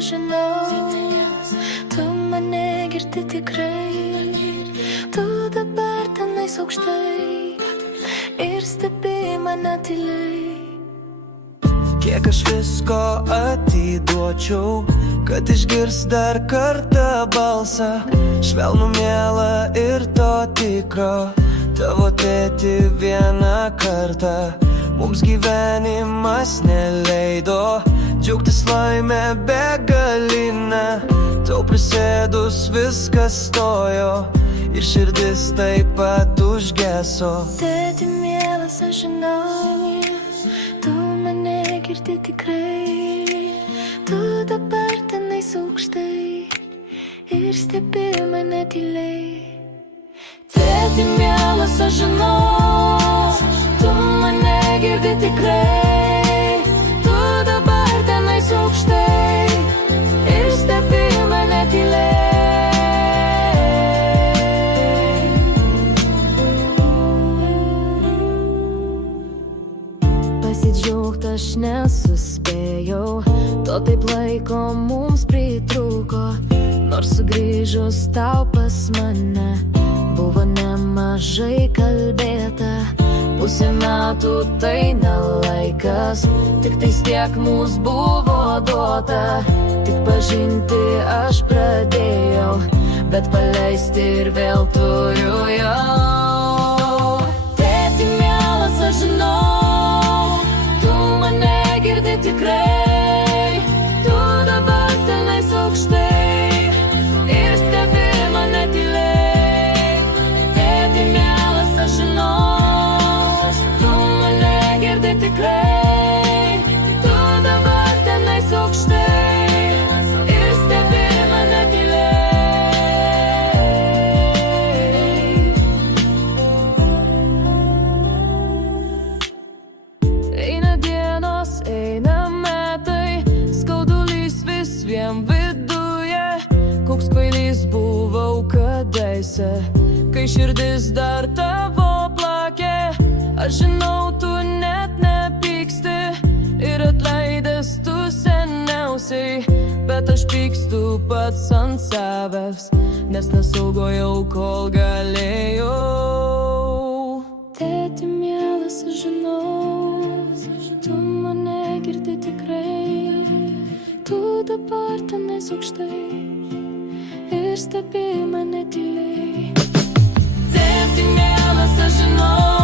aš žinau, tu mane girdi tikrai, tu dabar tenais aukštai ir stebi mane tyliai. Kiek aš visko atiduočiau, kad išgirs dar kartą balsą, švelnų, mielą ir to tikro, tavo tėti vieną kartą. Mums gyvenimas neleido džiaugtis laimę begalinę, tau prisėdus viskas stojo ir širdis taip pat užgeso. Tėti mielas, aš žinau, tu mane girdi tikrai, tu dabar tenais aukštai ir stebi mane tyliai. Tėti mielas, aš žinau, tu mane girdi tikrai, tu dabar tenais aukštai ir stebi mane tyliai. Pasidžiaugt aš nesuspėjau, to taip laiko mums pritrūko, nors sugrįžus tau pas mane buvo nemažai kalbėta. Pusę metų tai nelaikas, tik tais tiek mūs buvo duota. Tik pažinti aš pradėjau, bet paleisti ir vėl turiu jau. Tėti mielas, aš žinau, tu mane girdi tikrai, tu dabar tenais aukštai ir stebi mane tyliai. Tėti mielas, aš žinau, tu mane girdi tikrai, tu dabar tenais aukštai ir stebi mane tyliai. Eina dienos, eina metai, skaudulys vis vien viduje. Koks kvailys buvau kadaise, kai širdis dar tavo plakė. Aš žinau, tu net nepyksti ir atleidęs tu seniausiai, bet aš pykstu pats ant savęs, nes nesaugojau, kol galėjau. Tėti mielas, aš žinau, tu mane girdi tikrai, tu dabar tenais aukštai ir stebi mane tyliai. Tėti mielas, aš žinau,